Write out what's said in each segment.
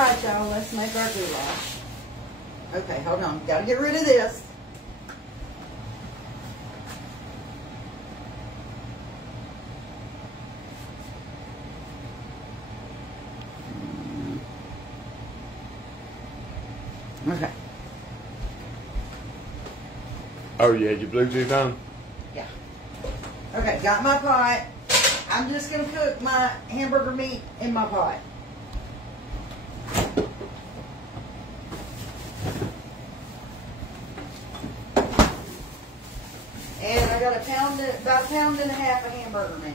Alright, y'all, let's make our goulash. Okay, hold on. Gotta get rid of this. Okay. Oh, you had your Bluetooth on? Yeah. Okay, got my pot. I'm just going to cook my hamburger meat in my pot. And I got about a pound and a half of hamburger meat.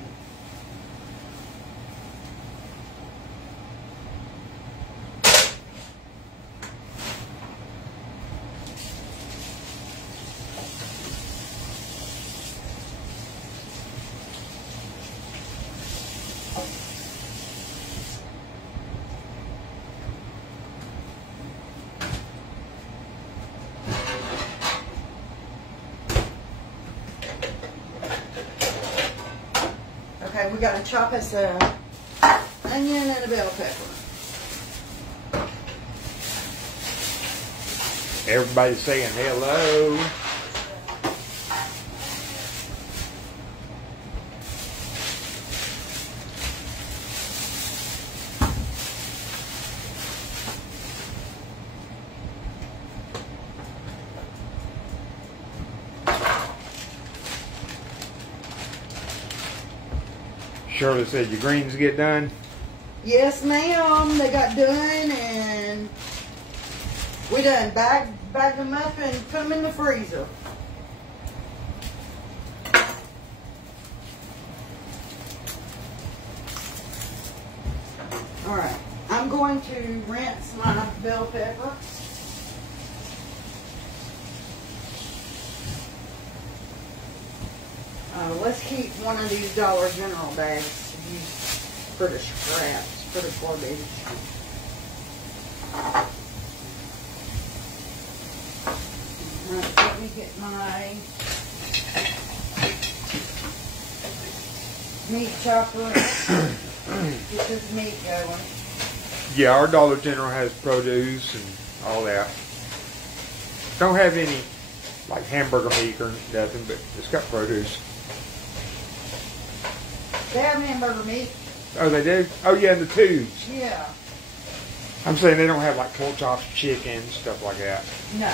Okay, we got to chop us a onion and a bell pepper. Everybody's saying hello. Shirley said your greens get done? Yes, ma'am. They got done, and we done bagged them up and put them in the freezer. All right. I'm going to rinse my bell pepper. Let's keep one of these Dollar General bags to use for the scraps, for the garbage. Alright, let me get my meat chopper. Get this meat going. Yeah, our Dollar General has produce and all that. Don't have any like hamburger meat or nothing, but it's got produce. They have hamburger meat. Oh, they do? Oh, yeah, the tubes. Yeah. I'm saying they don't have like pork chops, chicken, stuff like that. No.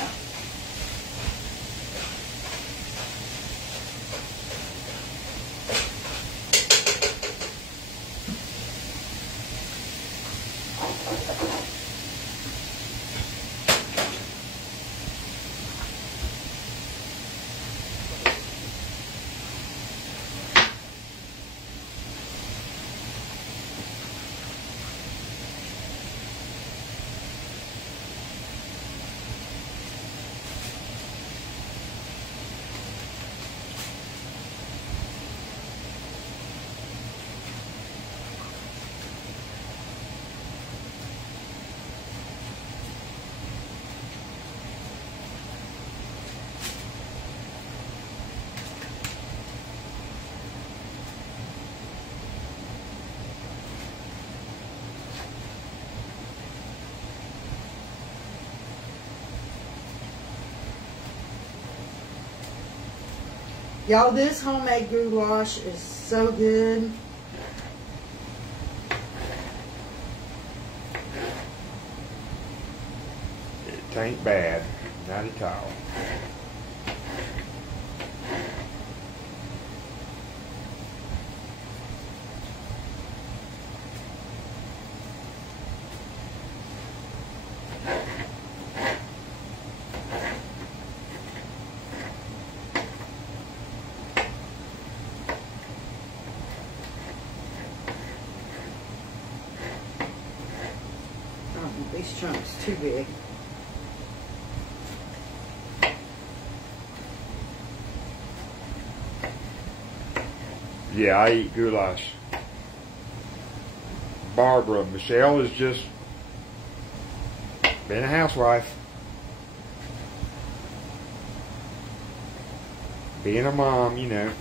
Y'all, this homemade goulash is so good. It ain't bad. Not at all. These chunks too big. Yeah, I eat goulash. Barbara, Michelle is just being a housewife. Being a mom, you know.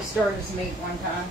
me to stir this meat one time.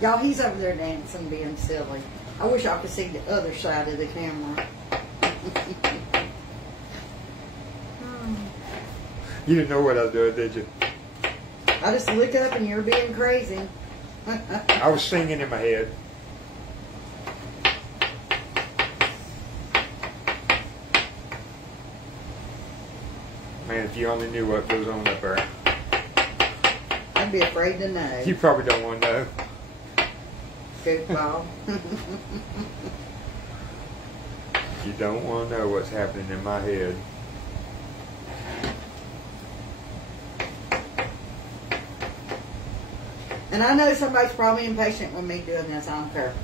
Y'all, he's over there dancing, being silly. I wish I could see the other side of the camera. You didn't know what I was doing, did you? I just look up and you're being crazy. I was singing in my head. Man, if you only knew what goes on up there. I'd be afraid to know. You probably don't want to know. Goofball. You don't want to know what's happening in my head. And I know somebody's probably impatient with me doing this. I don't care.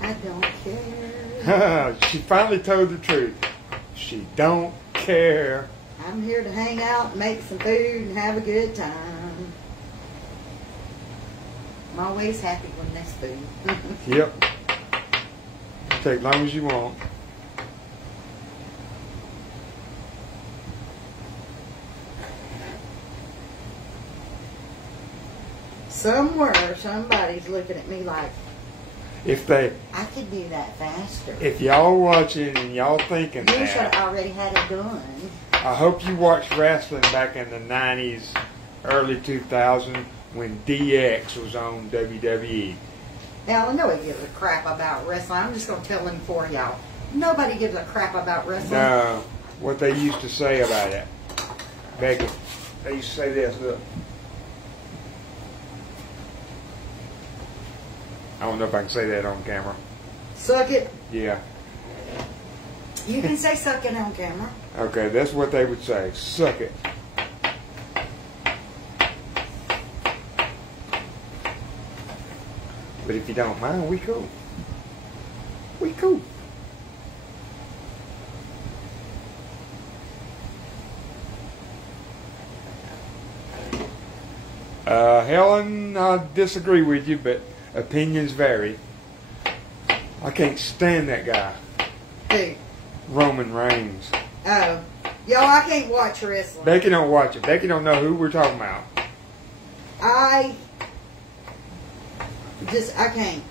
I don't care. She finally told the truth. She don't care. I'm here to hang out and make some food and have a good time. I'm always happy when there's food. Yep. Take as long as you want. Somewhere, somebody's looking at me like, If they, I could do that faster. if y'all watching and y'all thinking You should have that, already had it done. I hope you watched wrestling back in the 90s, early 2000s when DX was on WWE. Now, nobody gives a crap about wrestling. I'm just going to tell them for y'all. Nobody gives a crap about wrestling. No, what they used to say about it. Becky, they used to say this, look. I don't know if I can say that on camera. Suck it. Yeah. You can say suck it on camera. Okay, that's what they would say. Suck it. But if you don't mind, we cool. We cool. Helen, I disagree with you, but opinions vary. I can't stand that guy. Who? Roman Reigns. Oh. Yo, I can't watch wrestling. Becky don't watch it. Becky don't know who we're talking about. I can't.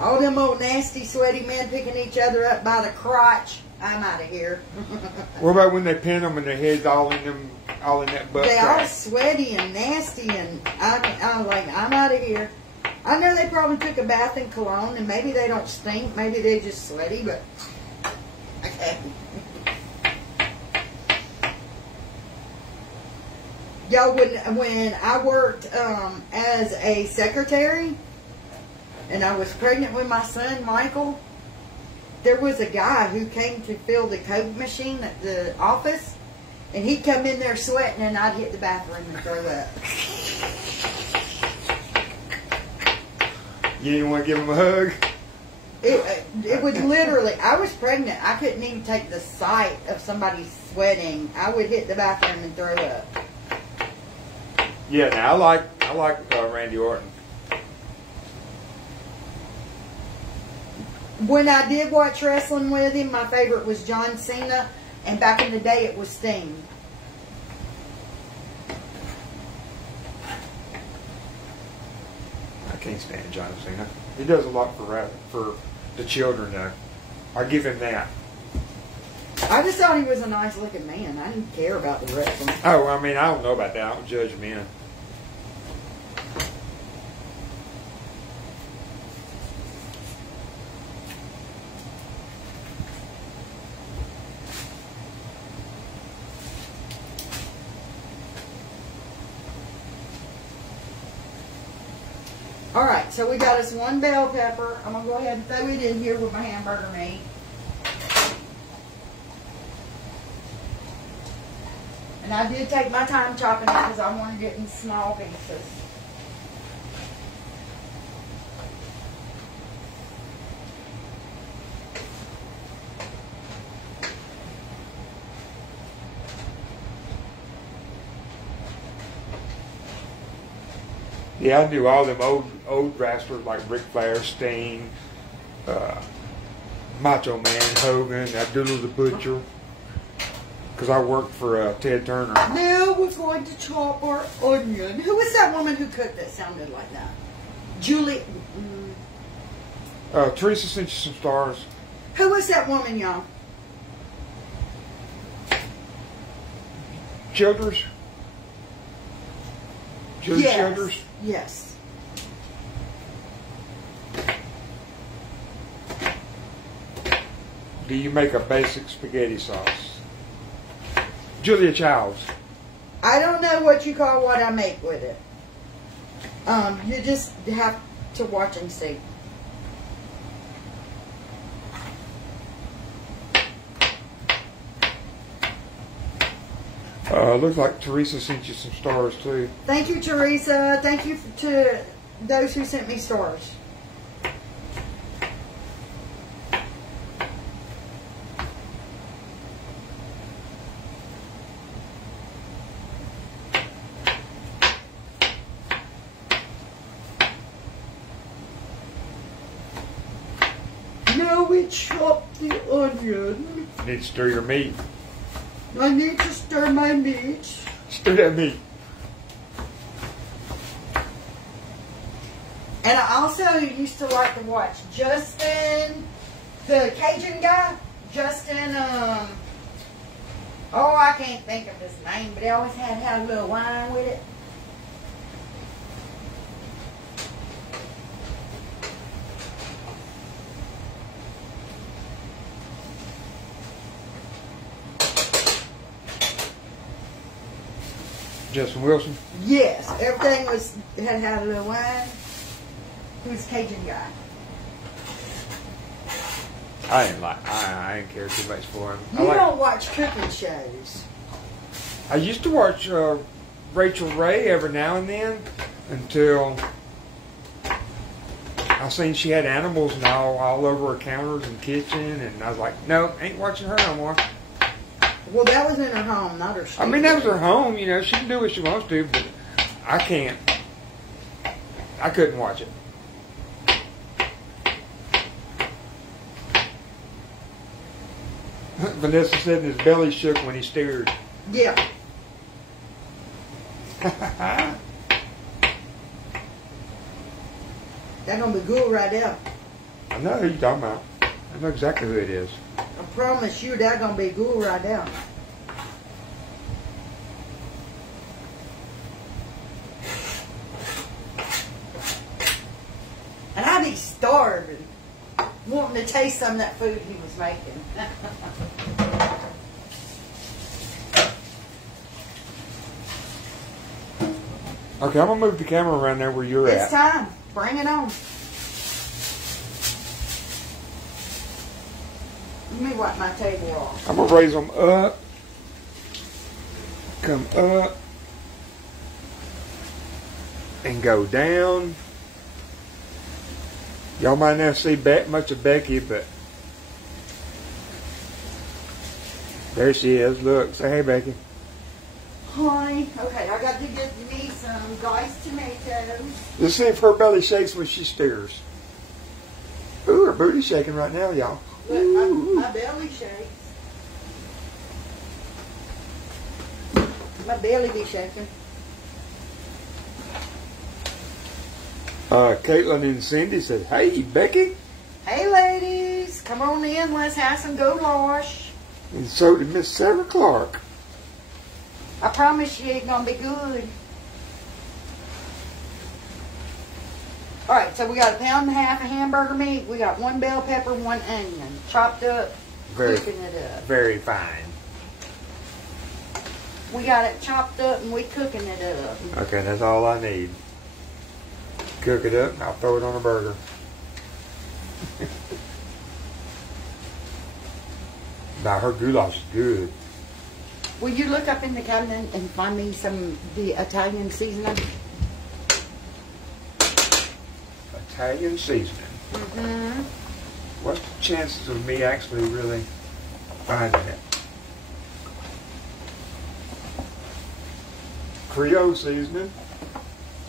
All them old nasty, sweaty men picking each other up by the crotch. I'm out of here. What about when they pin them and their heads all in that butt They all crack? sweaty and nasty, and I'm like, I'm out of here. I know they probably took a bath in cologne, and maybe they don't stink. Maybe they're just sweaty, but I can't. Yo, when I worked as a secretary, and I was pregnant with my son, Michael, there was a guy who came to fill the Coke machine at the office, and he'd come in there sweating, and I'd hit the bathroom and throw up. You didn't want to give him a hug? It would literally, I was pregnant. I couldn't even take the sight of somebody sweating. I would hit the bathroom and throw up. Yeah, now I like Randy Orton. When I did watch wrestling with him, my favorite was John Cena, and back in the day it was Sting. I can't stand John Cena. He does a lot for the children, though. I give him that. I just thought he was a nice looking man. I didn't care about the wrestling. Oh, I mean, I don't know about that. I don't judge men. Alright, so we got us one bell pepper. I'm going to go ahead and throw it in here with my hamburger meat. And I did take my time chopping it because I wanted it in small pieces. Yeah, I knew all them old wrestlers like Ric Flair, Sting, Macho Man, Hogan, Abdullah the Butcher. Because I worked for Ted Turner. Now we're going to chop our onion. Who was that woman who cooked that sounded like that? Julie. Teresa sent you some stars. Who was that woman, y'all? Childers? Julie Yes. Childers? Yes. Do you make a basic spaghetti sauce? Julia Childs. I don't know what you call what I make with it. You just have to watch and see. Looks like Teresa sent you some stars too. Thank you, Teresa. Thank you to those who sent me stars. Now we chop the onion. You need to stir your meat. I need to stir my meat. Stir that meat. And I also used to like to watch Justin, the Cajun guy. Justin, oh, I can't think of his name, but he always had a little wine with it. Justin Wilson. Yes, everything had a little wine. He was a Cajun guy. I didn't care too much for him. You don't watch cooking shows. I used to watch Rachel Ray every now and then until I seen she had animals and all over her counters and kitchen, and I was like, no, ain't watching her no more. Well, that was in her home, not her studio. I mean, that was her home, you know. She can do what she wants to, but I can't. I couldn't watch it. Vanessa said his belly shook when he stared. Yeah. I That's gonna be good right there. know who you're talking about. I know exactly who it is. I promise you that's gonna be good right there. And I'd be starving, wanting to taste some of that food he was making. Okay, I'm going to move the camera around there where you're It's at. time. Bring it on. Let me wipe my table off. I'm going to raise them up. Come up. And go down. Y'all might not see much of Becky, but there she is. Look, say hey, Becky. Hi. Okay, I got to get me some diced tomatoes. Let's see if her belly shakes when she stirs. Ooh, her booty's shaking right now, y'all. Look, my belly shakes. My belly be shaking. Caitlin and Cindy said, hey, Becky. Hey, ladies. Come on in. Let's have some goulash. And so did Miss Sarah Clark. I promise you it's going to be good. Alright, so we got 1.5 pounds of hamburger meat. We got 1 bell pepper, 1 onion. Chopped up, cooking it up. Very fine. We got it chopped up and we cooking it up. Okay, that's all I need. Cook it up and I'll throw it on a burger. Now her goulash is good. Will you look up in the cabinet and find me the Italian seasoning? Italian seasoning. Mm-hmm. What's the chances of me actually really finding it? Creole seasoning.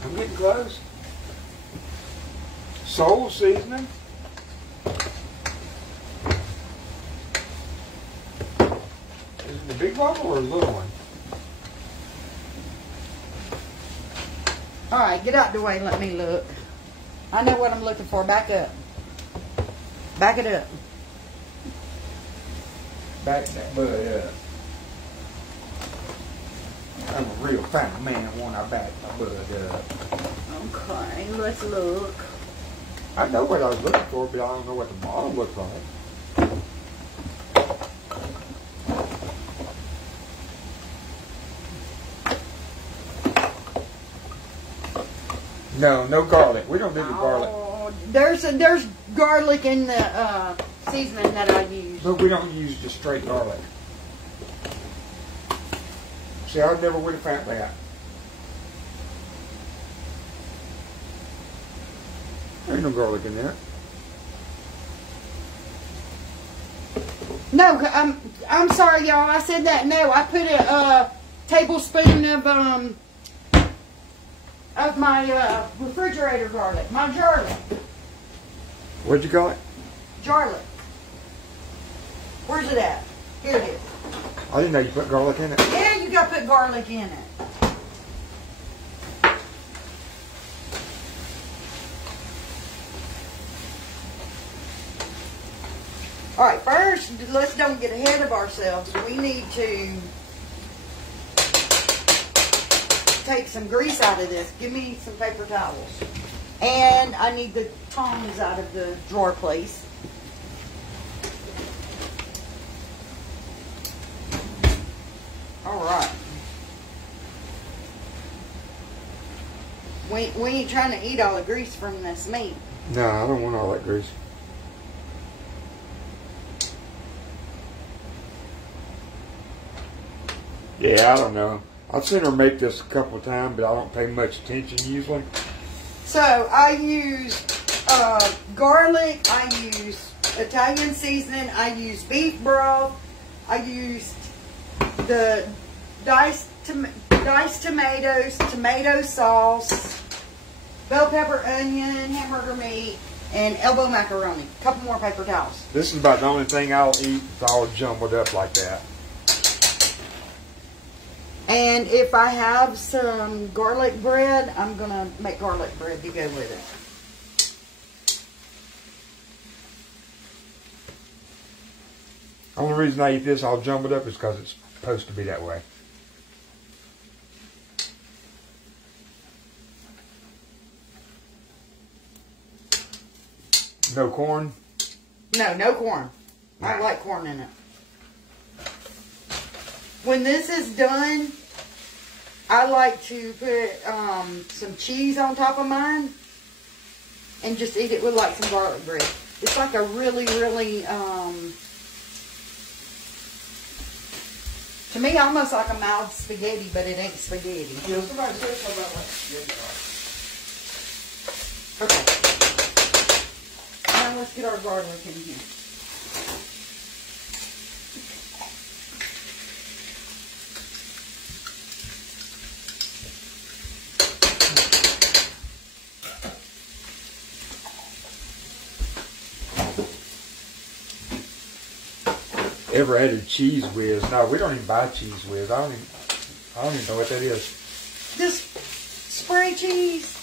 I'm getting close. Soul seasoning. Is it the big bottle or a little one? All right, get out the way and let me look. I know what I'm looking for. Back up. Back it up. Back that bud up. I'm a real fine man when I back my bud up. Okay, let's look. I know what I was looking for, but I don't know what the bottle looks like. No garlic. We don't do the garlic. There's garlic in the seasoning that I use. But we don't use just straight garlic. See, I never would have found that. There ain't no garlic in there. No, I'm sorry, y'all. I said that. No, I put a tablespoon of my refrigerator garlic, my garlic. What'd you call it? Garlic. Where's it at? Here it is. I didn't know you put garlic in it. Yeah, you got to put garlic in it. All right, first, let's don't get ahead of ourselves. We need to take some grease out of this. Give me some paper towels. And I need the tongs out of the drawer, please. All right. We ain't trying to eat all the grease from this meat. No, I don't want all that grease. Yeah, I don't know. I've seen her make this a couple of times, but I don't pay much attention usually. So I use garlic, I use Italian seasoning, I use beef broth, I used the diced tomatoes, tomato sauce, bell pepper, onion, hamburger meat, and elbow macaroni. A couple more paper towels. This is about the only thing I'll eat that's all jumbled up like that. And if I have some garlic bread, I'm going to make garlic bread to go with it. Only reason I eat this all jumbled up is because it's supposed to be that way. No corn? No corn. I don't like corn in it. When this is done, I like to put some cheese on top of mine and just eat it with like some garlic bread. It's like a really, really, to me, almost like a mild spaghetti, but it ain't spaghetti. Yeah, somebody said something about spaghetti. Okay. Now let's get our garlic in here. Ever added cheese whiz? No, we don't even buy cheese whiz. I don't even know what that is. This spray cheese.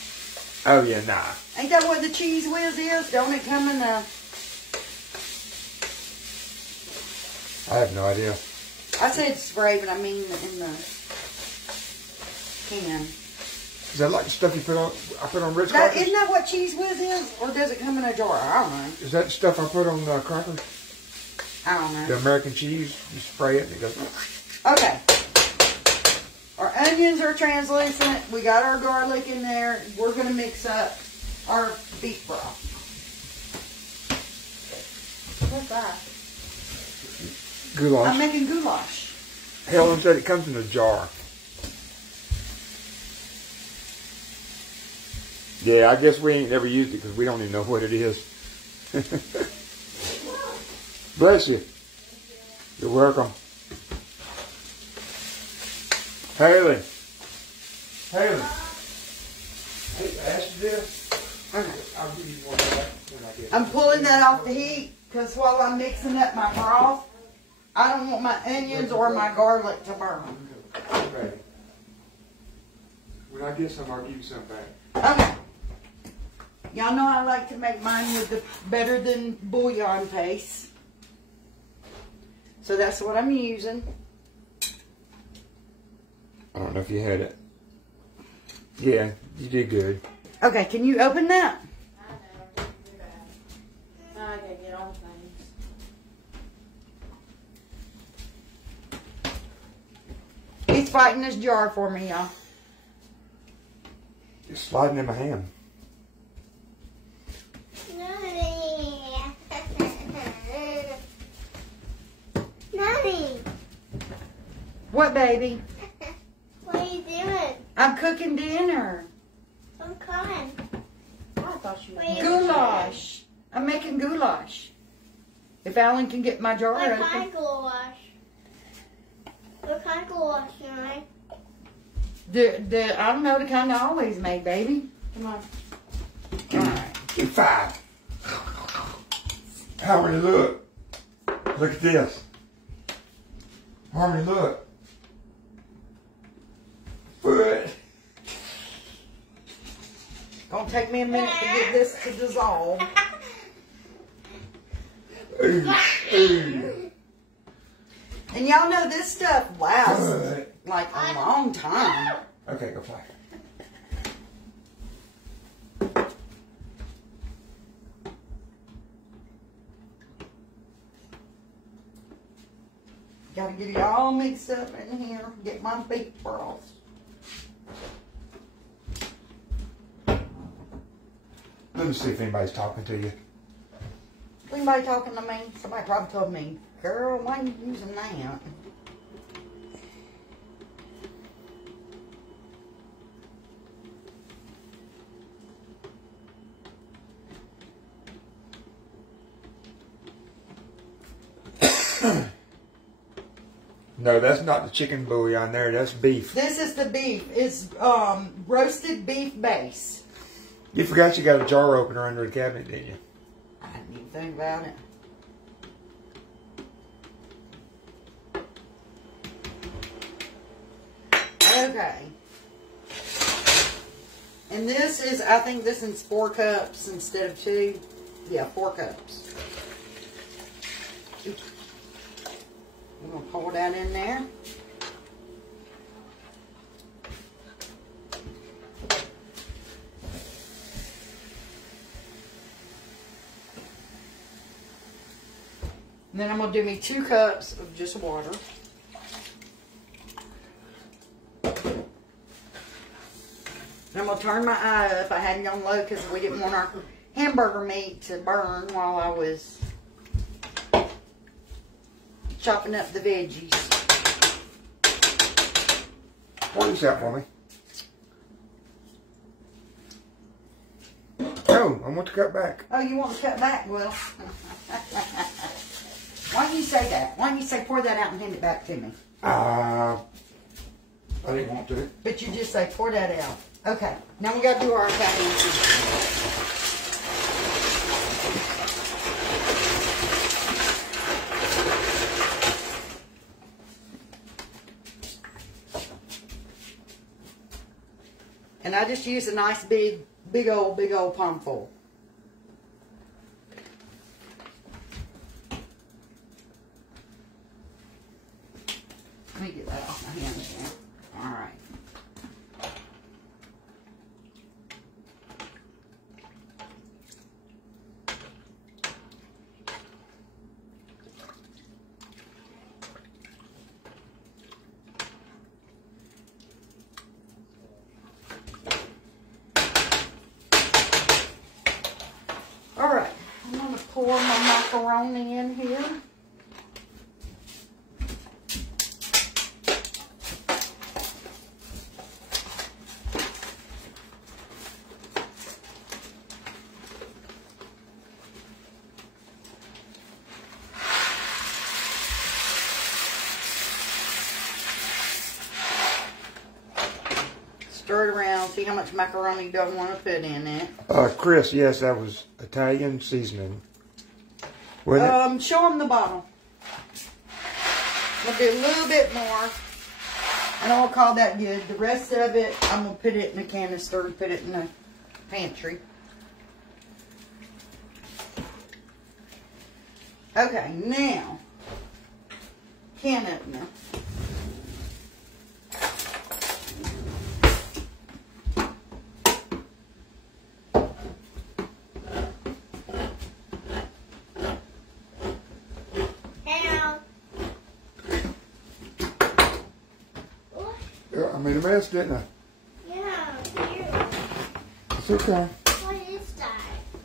Oh yeah, nah. Ain't that what the cheese whiz is? Don't it come in a... I have no idea. I said spray, but I mean in the can. Is that like the stuff you put on? I put on Ritz Now, crackers. isn't that what cheese whiz is? Or does it come in a jar? I don't know. Is that the stuff I put on crackers? I don't know. The American cheese, you spray it and it goes. Okay. Our onions are translucent. We got our garlic in there. We're going to mix up Or beef broth. What's that? Goulash. I'm making goulash. Helen said it comes in a jar. Yeah, I guess we ain't never used it because we don't even know what it is. Bless you. You're welcome. Haley. Haley. Hey, ask you this. Okay. I'll give you one of that when I get it. I'm pulling that off the heat because while I'm mixing up my broth, I don't want my onions or my garlic to burn. Okay. When I get some, I'll give you some back. Okay. Y'all know I like to make mine with the better than bouillon paste. So that's what I'm using. I don't know if you had it. Yeah, you did good. Okay, can you open that? I know. Do that. I gotta get all the things. He's fighting this jar for me, y'all. It's sliding in my hand. Mommy. What, baby? What are you doing? I'm cooking dinner. I'm coming. I thought you were Goulash. I'm making goulash. If Alan can get my jar What open. kind of goulash? What kind of goulash you make? I don't know, the kind I always make, baby. Come on. Alright. Get 5. Harmony, look. Look at this. Harmony, look. Foot. Gonna take me a minute to get this to dissolve. Ooh, ooh. And y'all know this stuff lasts Foot. like a long time. Okay, go play. Gotta get it all mixed up in here. Get my beef broth. Let me see if anybody's talking to you. Anybody talking to me? Somebody probably told me, girl, why are you using that? No, that's not the chicken bouillon there. That's beef. This is the beef. It's roasted beef base. You forgot you got a jar opener under the cabinet, didn't you? I didn't even think about it. Okay. And this is, I think this is 4 cups instead of 2. Yeah, 4 cups. I'm going to pour that in there. And then I'm going to do me 2 cups of just water. And I'm going to turn my eye up. I had it on low because we didn't want our hamburger meat to burn while I was chopping up the veggies. Pour this out for me. No, I want to cut back. Oh, you want to cut back? Well, why don't you say that? Why don't you say pour that out and hand it back to me? I didn't want to. But you just say pour that out. Okay, now we got to do our Italian seasoning. And I just use a nice big old palmful. Let me get that off my hand again. All right. pour my macaroni in here. Stir it around. See how much macaroni do I want to put in it. Chris, yes, that was Italian seasoning. Show them the bottle. We'll do a little bit more, and I'll call that good. The rest of it, I'm going to put it in a canister and put it in the pantry. Okay, now, can opener. I made a mess, didn't I? Yeah, you. It's okay. What is that?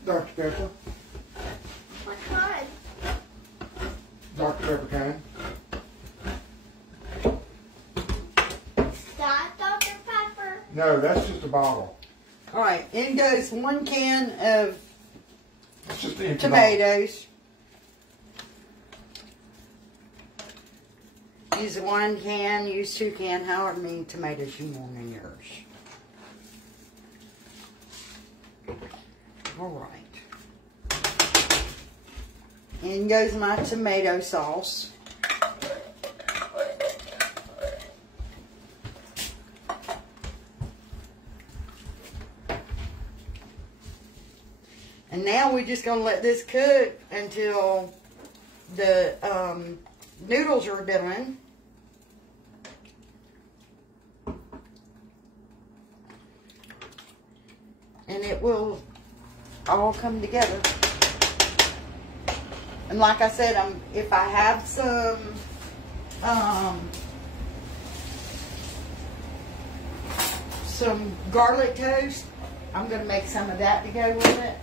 Dr. Pepper. What kind? Dr. Pepper kind. Is that Dr. Pepper? No, that's just a bottle. Alright, in goes 1 can of It's just the empty tomatoes. Use 1 can, use 2 can, however many tomatoes you want in yours. Alright. In goes my tomato sauce. And now we're just going to let this cook until the noodles are done. And it will all come together. And like I said, if I have some garlic toast, I'm going to make some of that to go with it.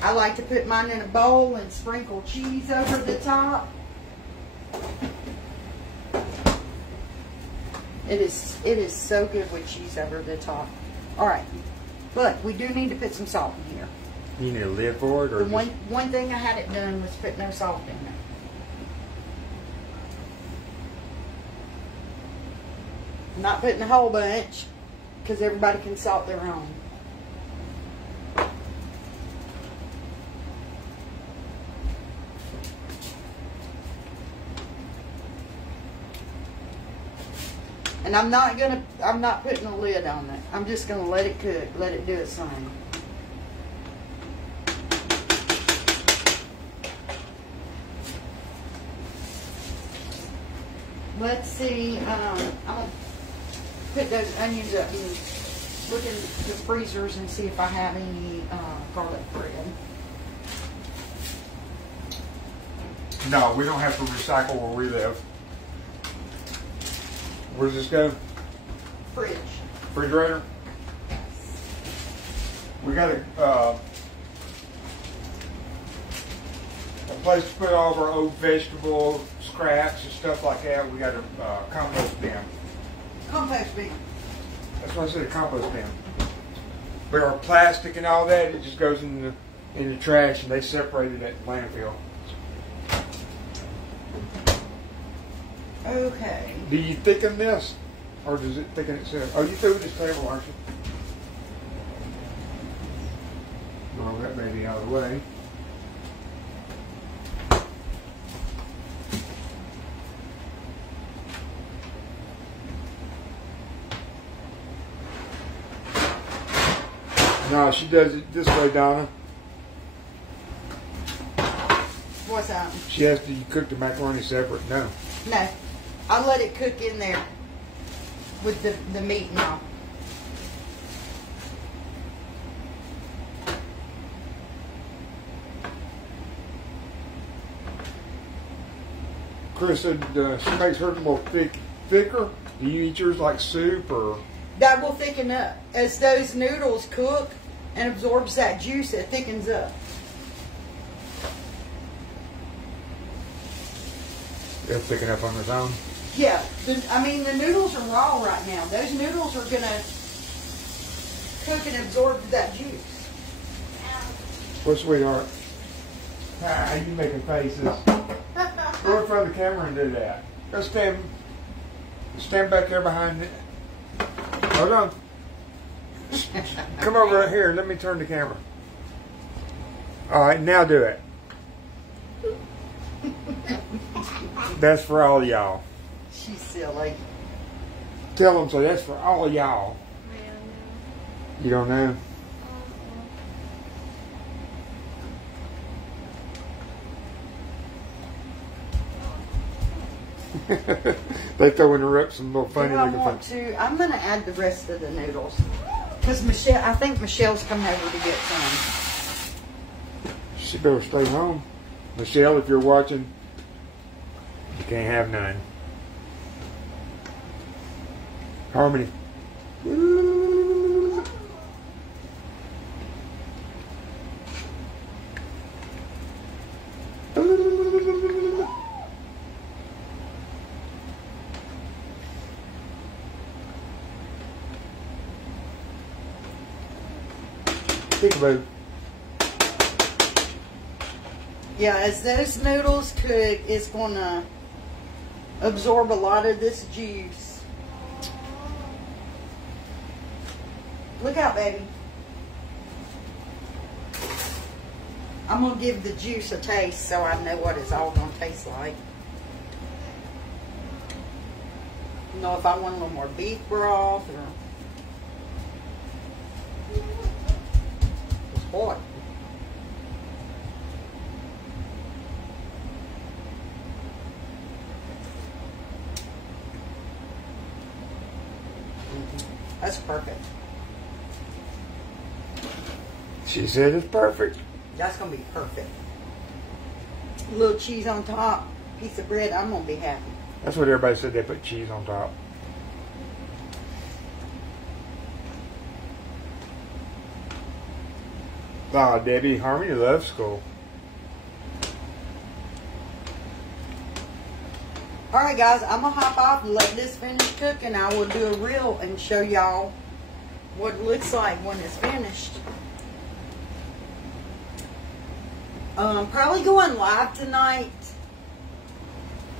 I like to put mine in a bowl and sprinkle cheese over the top. It is so good with cheese over the top. Alright, but we do need to put some salt in here. You need a lid for it? Or The one thing I had it done was put no salt in it. I'm not putting a whole bunch because everybody can salt their own. And I'm not putting a lid on it. I'm just gonna let it cook, let it do its thing. Let's see, I'm gonna put those onions up and look in the freezers and see if I have any garlic bread. No, we don't have to recycle where we live. Where does this go? Fridge. Refrigerator? We got a place to put all of our old vegetable scraps and stuff like that. We got a compost bin. Compost bin. That's why I said a compost bin. But our plastic and all that, it just goes in the trash, and they separate it at the landfill. Okay. Do you thicken this, or does it thicken itself? Oh, you threw this table, aren't you? Roll that baby out of the way. No, she does it this way, Donna. What's that? She has to cook the macaroni separate. No. No. I'll let it cook in there with the meat and all. Chris said she makes hers more thicker. Do you eat yours like soup or? That will thicken up. As those noodles cook, and absorbs that juice. It thickens up. They're picking up on its own. Yeah, I mean, the noodles are raw right now. Those noodles are going to cook and absorb that juice. Well, sweetheart, how you making faces? Go in front of the camera and do that. Go stand back there behind it. Hold on. Come over here. Let me turn the camera. All right, now do it. That's for all y'all. She's silly. Tell them so. That's for all y'all. You don't know? They throw in her up some little funny looking things. I'm going to add the rest of the noodles. Because I think Michelle's coming over to get some. She better stay home. Michelle, if you're watching, you can't have none. Harmony. Peekaboo. Yeah, as those noodles cook, it's going to absorb a lot of this juice. Look out, baby. I'm going to give the juice a taste so I know what it's all going to taste like. You know, if I want a little more beef broth or... It's hot. That's perfect. She said it's perfect. That's going to be perfect. A little cheese on top, piece of bread, I'm going to be happy. That's what everybody said, they put cheese on top. Ah, Debbie, Harmony loves school. Alright guys, I'm going to hop off and let this finish cooking. I will do a reel and show y'all what it looks like when it's finished. Probably going live tonight.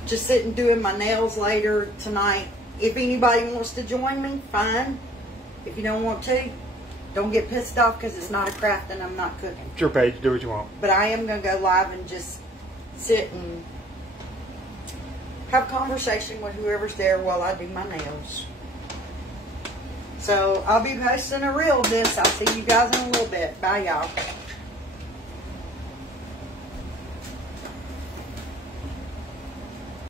Just sitting doing my nails later tonight. If anybody wants to join me, fine. If you don't want to, don't get pissed off because it's not a craft and I'm not cooking. It's your page, do what you want. But I am going to go live and just sit and have a conversation with whoever's there while I do my nails. So I'll be posting a reel of this. I'll see you guys in a little bit. Bye, y'all.